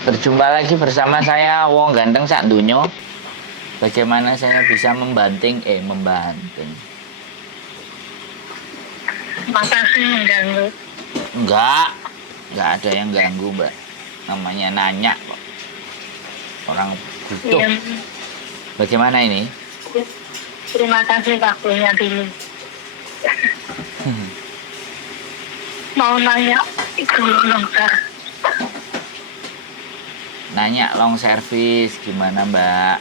Berjumpa lagi bersama saya Wong Ganteng Sak Dunyo. Bagaimana saya bisa membanting? Makasih mengganggu. Enggak, enggak ada yang ganggu, Mbak. Namanya nanya kok. Orang butuh. Iya, Bagaimana ini? terima kasih waktunya dulu. Mau nanya itu longgar. Nanya long service gimana, Mbak?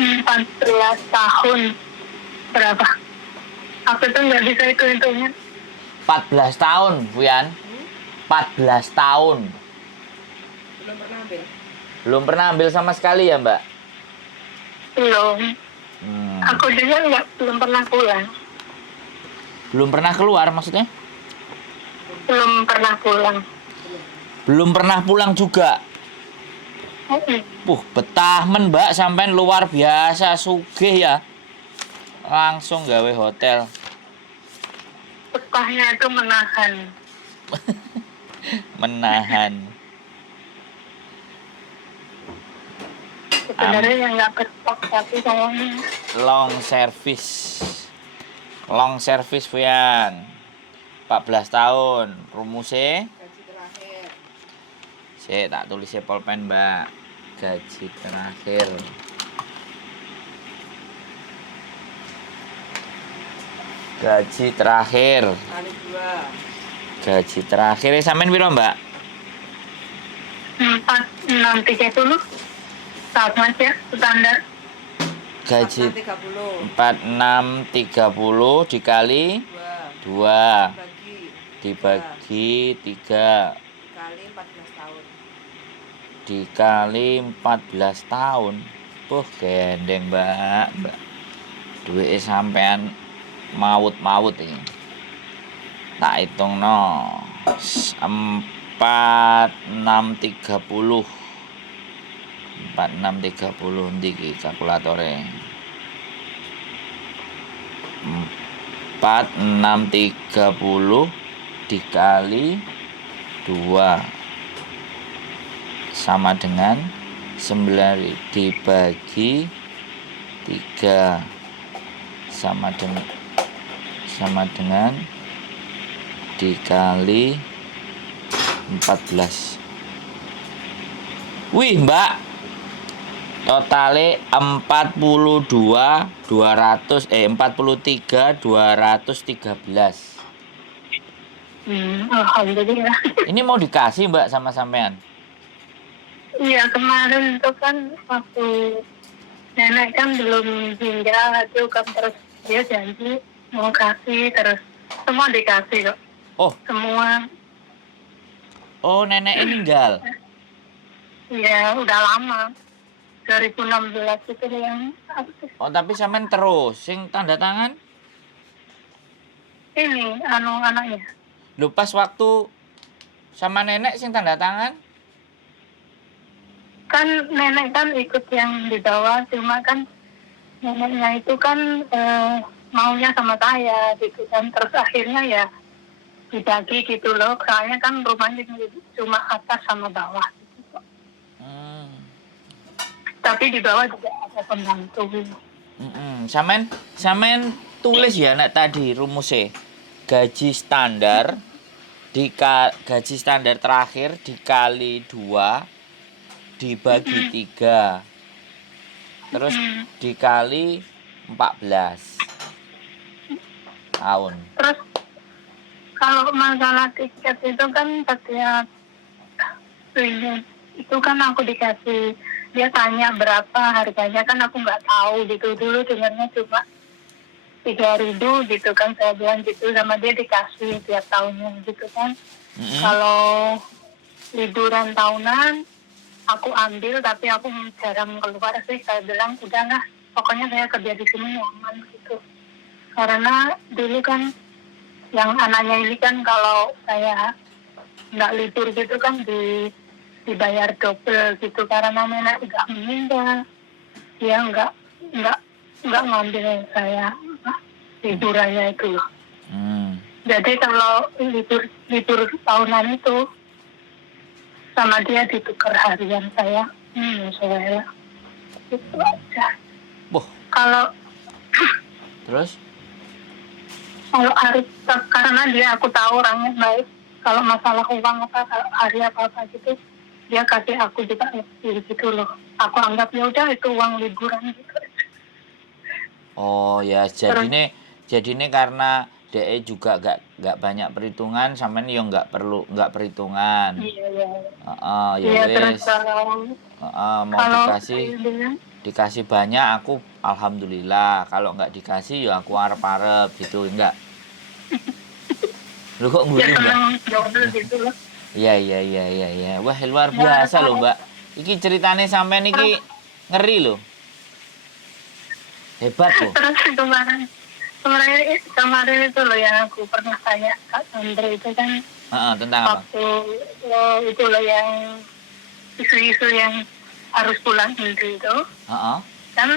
14 tahun berapa? Aku tuh nggak bisa hitungnya. 14 tahun, Fuyan. 14 tahun. Belum pernah ambil sama sekali ya, Mbak? Belum. Hmm. Aku juga belum pernah pulang. Belum pernah keluar maksudnya? Belum pernah pulang. Belum pernah pulang juga. Betah men, Mbak, sampean luar biasa sugih ya. Langsung gawe hotel. Betahnya itu menahan. Menahan. Sebenarnya yang nggak betah tapi sayangnya. Long service Fuyan. 14 tahun. Rumusnya? Saya tak tulis pulpen, Mbak. Gaji terakhir. Gaji terakhir. Gaji terakhir sampean piro, Mbak? 4630 sama aja standar. Gaji 4630 dikali 2 dibagi 3 dikali 14 tahun. Gendeng, Mbak. Duit sampean maut ini. Tak hitung no. 4630 ndiki kalkulatore. 4630 dikali 2 sama dengan 9 dibagi 3 sama dengan dikali 14. Wih, Mbak. Totale 43.213. Alhamdulillah. Ini mau dikasih, Mbak, sama sampean? Iya, kemarin itu kan waktu nenek kan belum tinggal itu kan, terus dia janji mau kasih, terus semua dikasih kok. Oh. Semua. Oh, nenek meninggal. Iya, udah lama. 2016 itu yang. Oh, tapi sampean terus sing tanda tangan? Ini anaknya. Lho, pas waktu sama nenek sing tanda tangan? Kan nenek kan ikut yang di bawah, cuma kan neneknya itu kan maunya sama saya gitu kan, terus akhirnya ya dibagi gitu loh, soalnya kan rumahnya cuma atas sama bawah gitu. Tapi di bawah juga ada pembantu gitu. Samen tulis ya nak tadi rumusnya. Gaji standar gaji standar terakhir dikali 2 dibagi 3 terus dikali 14 tahun. Terus kalau masalah tiket itu kan setiap itu kan aku dikasih, dia tanya berapa harganya, kan aku nggak tahu gitu, dulu dengarnya cuma 3.000 gitu kan, saya bilang gitu sama dia, dikasih tiap tahunnya gitu kan. Kalau liburan tahunan aku ambil, tapi aku jarang keluar sih, saya bilang udahlah, pokoknya saya kerja di sini nyaman gitu. Karena dulu kan yang anaknya ini kan kalau saya nggak libur gitu kan dibayar double gitu, karena nenek nggak meninggal, dia nggak ngambil saya liburannya itu loh. Jadi kalau libur tahunan itu sama dia ditukar harian saya. Saya itu aja. Boh, Kalau terus? kalau hari karena dia aku tahu orangnya baik. Kalau masalah uang apa kalau hari apa gitu dia kasih aku juga gitu loh. Aku anggap ya udah itu uang liburan gitu. Oh ya, Terus jadi nih karena DE juga gak banyak perhitungan, sampean yo nggak perhitungan. iya ya. Ya Iya terus wes. Mau kalau saya bilang dikasih banyak aku alhamdulillah, kalau nggak dikasih ya aku arep-arep gitu, enggak. Lu kok ya nguli, Mbak? senang jodoh gitu loh. Iya. Wah, luar Ya, biasa loh, Mbak. Iki ceritane sampean iki ngeri loh. Hebat loh. terus kemarin itu loh yang aku pernah tanya Kak Sandra itu kan Tentang apa? waktu itu loh yang isu-isu yang harus pulang itu Heeh. kan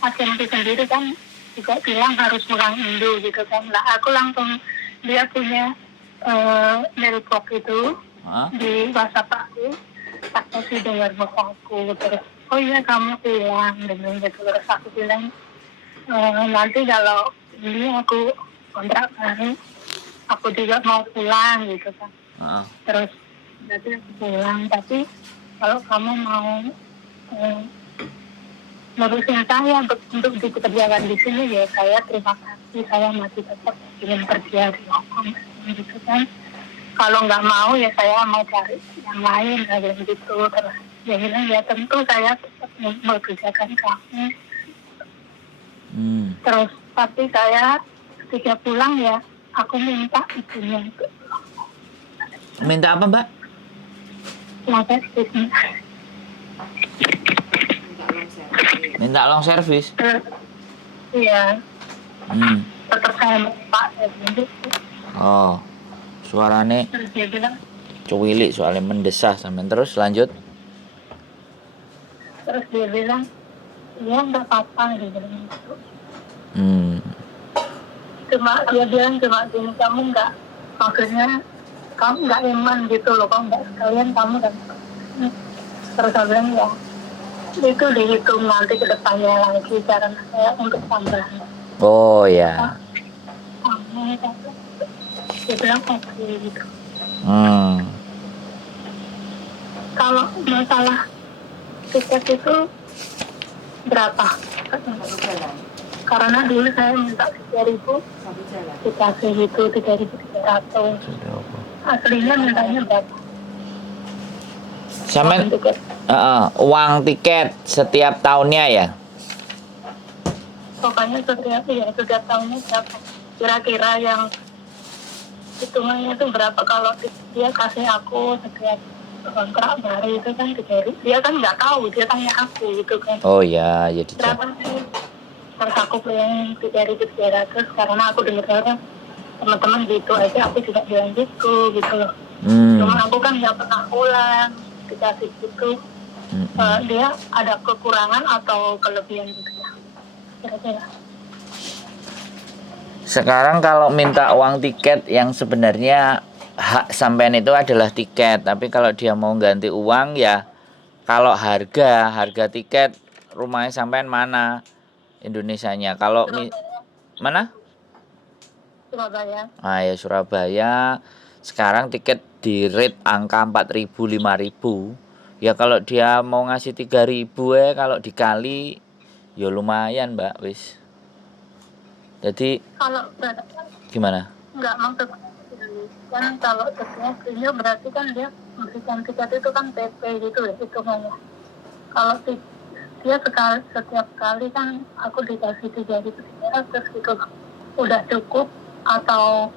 agensi sendiri kan juga bilang harus pulang Indo gitu kan lah aku langsung dia punya mailbox itu Heeh. di WhatsApp aku sih dengar aku terus oh iya kamu pulang dengan gitu terus aku bilang nanti kalau ini aku kontrak baru aku juga mau pulang gitu kan Heeh. terus berarti aku pulang tapi kalau kamu mau merusin saya untuk dipekerjakan di sini ya saya terima kasih saya masih tetap ingin kerja di Hongkong gitu kan kalau nggak mau ya saya mau cari yang lain kayak gitu terus dia bilang ya tentu saya tetap mengerjakan kamu terus tapi saya ketika pulang ya aku minta ibunya itu Minta apa, Mbak? servisnya Minta long service. iya Hmm. tetap saya minta gitu Oh. Suarane terus dia bilang cuwilik soalnya mendesah sampean. Terus lanjut. terus dia bilang ya nggak apa-apa dia bilang gitu dia bilang cuma gini kamu nggak maksudnya kamu nggak iman gitu loh kamu nggak sekalian kamu dan terus saya bilang ya itu dihitung nanti ke depannya lagi cara saya untuk tambahan Oh ya. dia bilang oke gitu kalau masalah tiket itu berapa karena dulu saya minta 3.000 dikasih itu 3.300 aslinya mintanya berapa Sampean tiket uang tiket setiap tahunnya ya? pokoknya setiap tahunnya berapa kira-kira yang hitungannya itu berapa kalau dia kasih aku setiap kontrak baru itu kan dia kan nggak tahu dia tanya aku gitu kan Oh ya, jadi berapa sih terus aku bilang 3.300 karena aku dengar teman-teman gitu aja aku juga bilang gitu loh cuma aku kan nggak pernah pulang dikasih gitu dia ada kekurangan atau kelebihan gitu ya kira-kira sekarang kalau minta uang tiket yang sebenarnya hak sampean itu adalah tiket, tapi kalau dia mau ganti uang ya kalau harga tiket rumahnya sampean mana Indonesianya? Kalau mana? Surabaya. Ya Surabaya. Sekarang tiket di rate angka 4.000 5.000. Ya kalau dia mau ngasih 3.000 kalau dikali ya lumayan, Mbak, wis. Jadi kalau gimana? Enggak maksud kan kalau sebenarnya berarti kan dia memberikan tiket itu kan PP gitu ya hitungannya. Kalau dia setiap kali kan aku dikasih 3.300 gitu udah cukup atau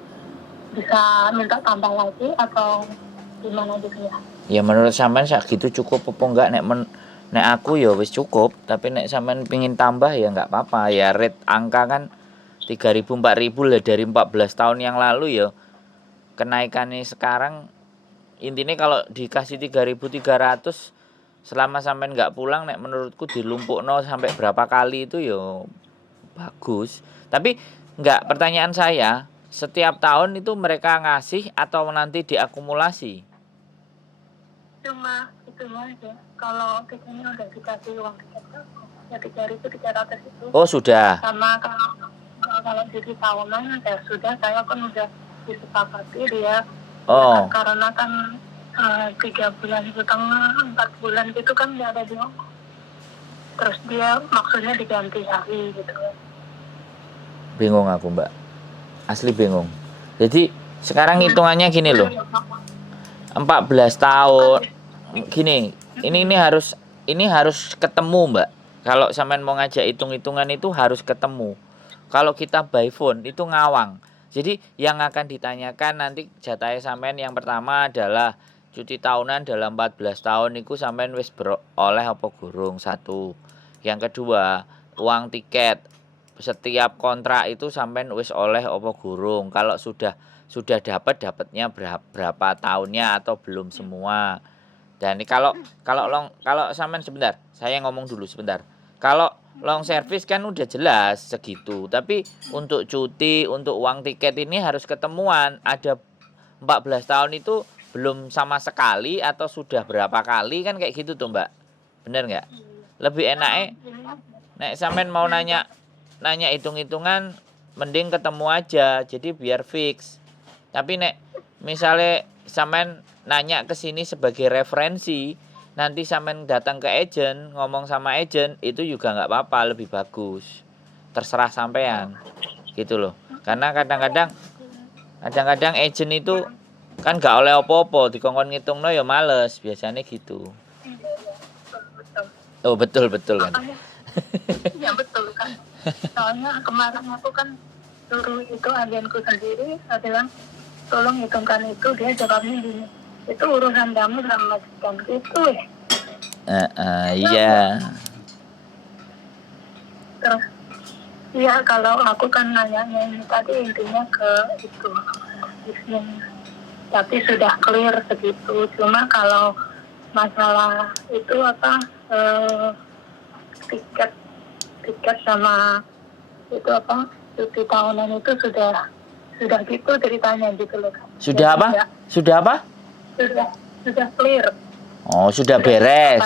bisa minta tambah lagi atau gimana gitu ya? Ya menurut sampean sak gitu cukup apa enggak nek aku ya wis cukup, tapi nek sampean pengin tambah ya enggak apa-apa. Ya rate angka kan 3.000 4.000 lah dari 14 tahun yang lalu ya. Kenaikannya sekarang intinya kalau dikasih 3.300 selama sampean enggak pulang nek menurutku dilumpukno sampai berapa kali itu ya bagus. Tapi enggak, pertanyaan saya, setiap tahun itu mereka ngasih atau nanti diakumulasi? cuma itu aja. Kalau tiketnya udah dikasih uang tiket ya 3.300 itu. Oh, sudah. Sama kalau jadi tahunan ya sudah, saya kan udah disepakati dia. Oh. Ya, karena kan 3,5 bulan, 4 bulan gitu kan nggak ada di Hongkong. Terus dia maksudnya diganti hari gitu. Bingung aku, Mbak. Asli bingung. Jadi sekarang hitungannya gini loh. 14 tahun. Gini, ini harus ketemu, Mbak. Kalau sampean mau ngajak hitung-hitungan itu harus ketemu. Kalau kita by phone itu ngawang. Jadi yang akan ditanyakan nanti jatahnya sampean yang pertama adalah cuti tahunan dalam 14 tahun itu sampean wis oleh apa gurung, satu. Yang kedua, uang tiket setiap kontrak itu sampean wis oleh apa gurung. Kalau sudah dapatnya berapa tahunnya atau belum semua. Dan ini kalau sampean sebentar, saya ngomong dulu sebentar. Kalau long service kan udah jelas segitu, tapi untuk cuti, untuk uang tiket ini harus ketemuan. Ada 14 tahun itu belum sama sekali atau sudah berapa kali kan kayak gitu tuh, Mbak. Bener nggak? Lebih enaknya nek sampean mau nanya hitung-hitungan mending ketemu aja, jadi biar fix. Tapi nek misalnya sampean nanya ke sini sebagai referensi, nanti sampean datang ke agent, ngomong sama agent, itu juga nggak apa-apa, lebih bagus. Terserah sampean. Gitu loh. Karena kadang-kadang agent itu kan nggak oleh opo-opo, dikongkon ngitungno ya males, biasanya gitu. Oh, betul kan. Ya betul kan. Soalnya kemarin aku kan suruh itu agenku sendiri, saya bilang tolong hitungkan itu, dia jawabnya gini, itu urusan kamu sama majikan gitu ya. Iya. Terus ya kalau aku kan nanyanya ini tadi intinya ke itu bisnis, tapi sudah clear segitu. Cuma kalau masalah itu apa tiket sama itu apa cuti tahunan itu sudah gitu ceritanya gitu loh. Sudah apa? Sudah apa? Sudah clear. Oh, sudah beres.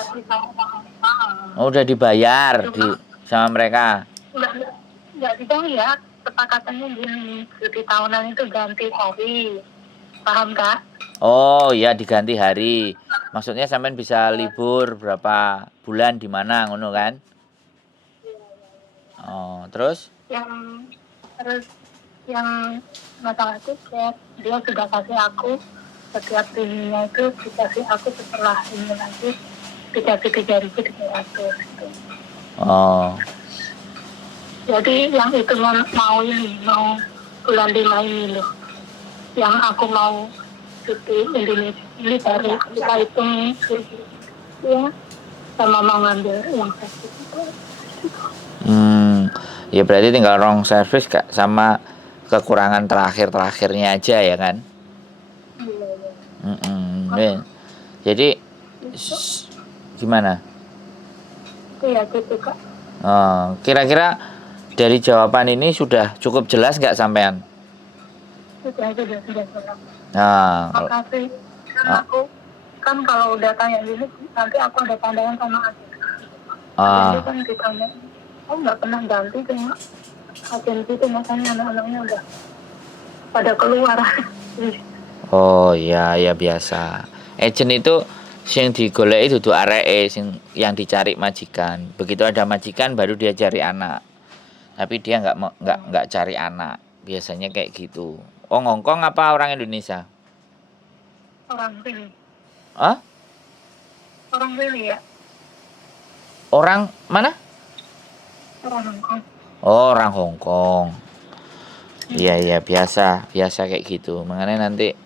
Oh, udah dibayar sama mereka. Enggak dibayar. Kesepakatannya gini, cuti tahunan itu ganti hari. Paham Kak? Oh, ya diganti hari. Maksudnya sampean bisa libur berapa bulan di mana ngono kan? Oh, terus? Yang masalah tiket, dia sudah kasih aku setiap ininya itu dikasih aku setelah ini lagi dikasih 3.300 gitu. Oh. Jadi yang itu mau bulan 5 ini loh. Yang aku mau cuti Indonesia ini baru kita hitung ya sama mau ngambil uang service itu. Ya berarti tinggal wrong service Kak, sama kekurangan terakhirnya aja ya kan? Iya. Jadi gimana? Iya gitu Kak. Oh, kira-kira dari jawaban ini sudah cukup jelas nggak sampean? Sudah jelas. Nah, makasih. Karena aku kan kalau udah tanya gini nanti aku ada pandangan sama agen. Agen kan ditanya, nggak pernah ganti cuma agen itu, makanya anak-anaknya udah pada keluar. Oh ya biasa. Agent itu sing digoleki dudu areke sing yang dicari majikan. Begitu ada majikan baru dia cari anak. Tapi dia nggak cari anak. Biasanya kayak gitu. Oh, Hongkong apa orang Indonesia? Orang sini. Hah? Orang sini ya. Orang mana? Orang Hongkong. Oh, orang Hongkong. Iya biasa kayak gitu. Makanya nanti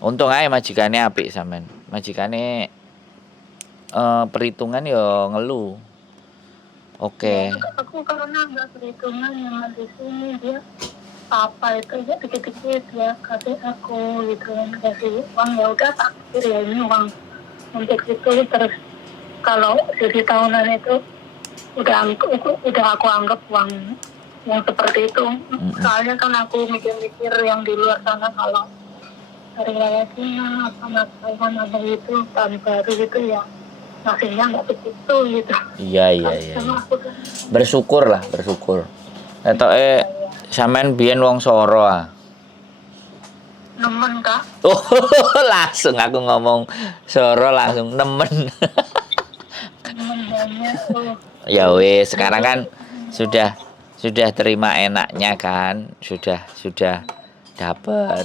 untung aja majikannya apik sampean. Majikannya perhitungan ya ngeluh. Oke. Aku karena nggak perhitungan yang di sini, dia apa itu ya dikit-dikit ya kasih aku gitu, kasih uang ya udah tak ya ini uang untuk itu. Terus kalau jadi tahunan itu udah aku anggap uang yang seperti itu. Soalnya kan aku mikir-mikir yang di luar sana, kalau hari raya Cina apa Natalan apa gitu tahun baru gitu ya ngasihnya nggak begitu gitu. Iya. Sama aku kan Bersyukur lah, bersyukur. Etoke sampean biyen wong Soro ah. nemen kak. Oh, langsung aku ngomong Soro langsung nemen. Nemen banyak tuh. Ya wes, sekarang kan sudah terima enaknya kan, sudah dapat.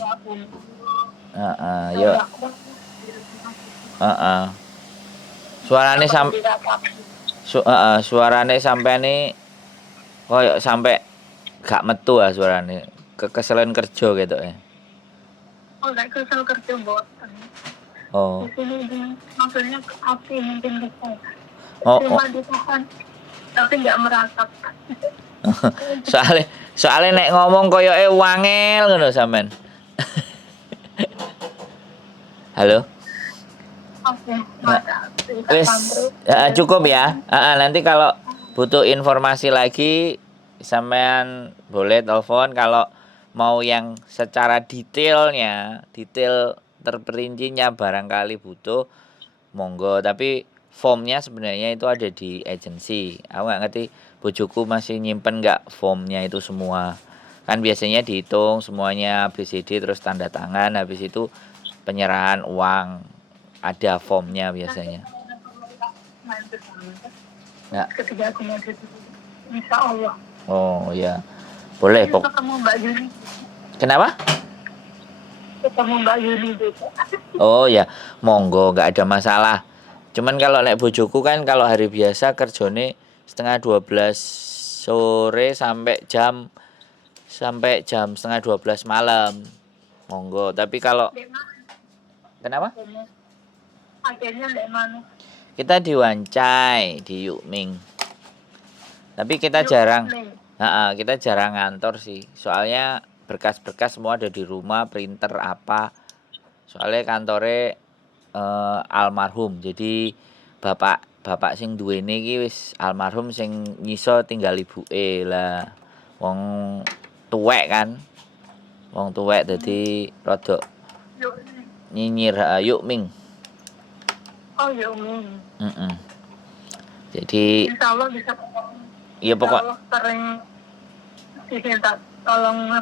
Heeh, yo. Heeh. Suarane suarane sampean nih koyo sampai gak metu ah suarane. Kekeselan kerja gitu ya. Oh nggak kesel kerja bosan. Oh. Di sini maksudnya api mungkin kesel. Oh, Cuma ditahan tapi nggak merasap. soalnya nek ngomong koyoke wangel ngono sampean. Halo. Oke, mantap. Wis, cukup ya. Nanti kalau butuh informasi lagi sampean boleh telepon kalau mau yang secara detail terperincinya barangkali butuh monggo, tapi formnya sebenarnya itu ada di agensi. Aku nggak ngerti bojoku masih nyimpen nggak formnya itu semua. Kan biasanya dihitung semuanya ABCD terus tanda tangan, habis itu penyerahan uang. Ada formnya biasanya. Ya. Ketika aku mau gitu, insya Allah. Oh ya, boleh pok. Ketemu Mbak Yuni. Kenapa? Ketemu Mbak Yuni juga. Oh ya, monggo, nggak ada masalah. Cuman kalau nek bojoku kan kalau hari biasa kerjone setengah 12 sore sampai jam setengah 12 malam. Monggo, tapi kalau kenapa? Akhirnya di mana? Kita di Wancai, di Yukming. Tapi kita jarang ngantor sih. Soalnya berkas-berkas semua ada di rumah, printer apa. Soalnya kantore almarhum. Jadi bapak sing duwene iki wis almarhum, sing nyiso tinggal ibuke lah. Wong tuwek kan. Wong tuwek dadi rada nyinyir Yukming. Oh Yukming. Jadi insya Allah bisa. Iya pokok. Sering diminta tolong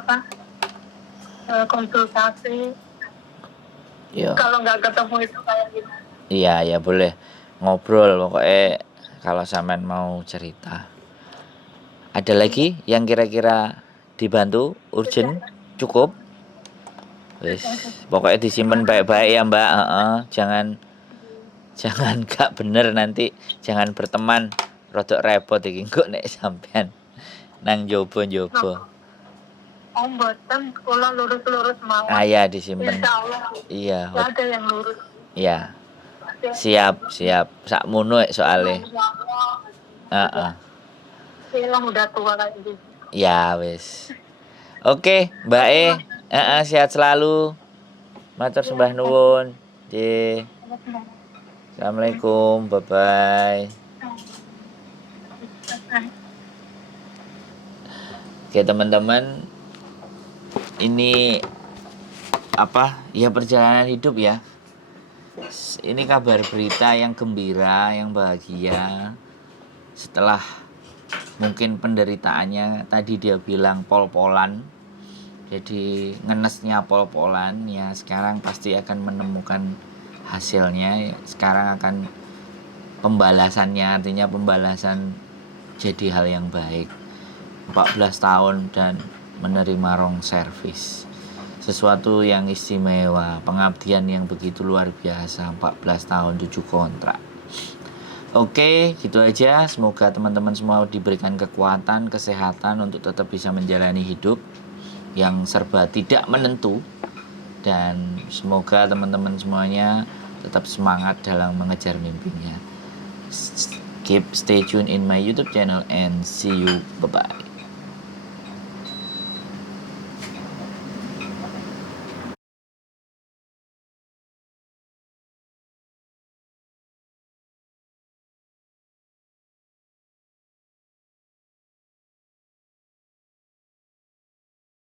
konsultasi. Iya. Kalau nggak ketemu itu kayak gimana? Iya boleh ngobrol pokoknya kalau sampean mau cerita. Ada lagi yang kira-kira dibantu urgent? Cukup? Wis, pokoknya disimpan baik-baik ya Mbak. Jangan gak bener nanti, jangan berteman rodok repot iki kok nek sampean nang jobo-jobo. Oh mboten, kula lurus-lurus mawon. Ya disimpan. Insyaallah. Iya. Gak ada yang lurus. Iya. Siap. Sakmono soalnya. Film udah tua kayak gitu. Ya wis. Oke, Mbak sehat selalu. Matur sembah nuwun. Nggih. Assalamualaikum, bye-bye. Oke teman-teman, ini ya perjalanan hidup ya. Ini kabar berita yang gembira, yang bahagia. Setelah mungkin penderitaannya, tadi dia bilang pol-polan. Jadi ngenesnya pol-polan ya, sekarang pasti akan menemukan hasilnya. Sekarang akan pembalasannya, artinya pembalasan jadi hal yang baik. 14 tahun dan menerima wrong service, sesuatu yang istimewa, pengabdian yang begitu luar biasa. 14 tahun 7 kontrak. Oke, gitu aja. Semoga teman-teman semua diberikan kekuatan, kesehatan untuk tetap bisa menjalani hidup yang serba tidak menentu. Dan semoga teman-teman semuanya tetap semangat dalam mengejar mimpinya. Stay tuned in my YouTube channel and see you. Bye-bye.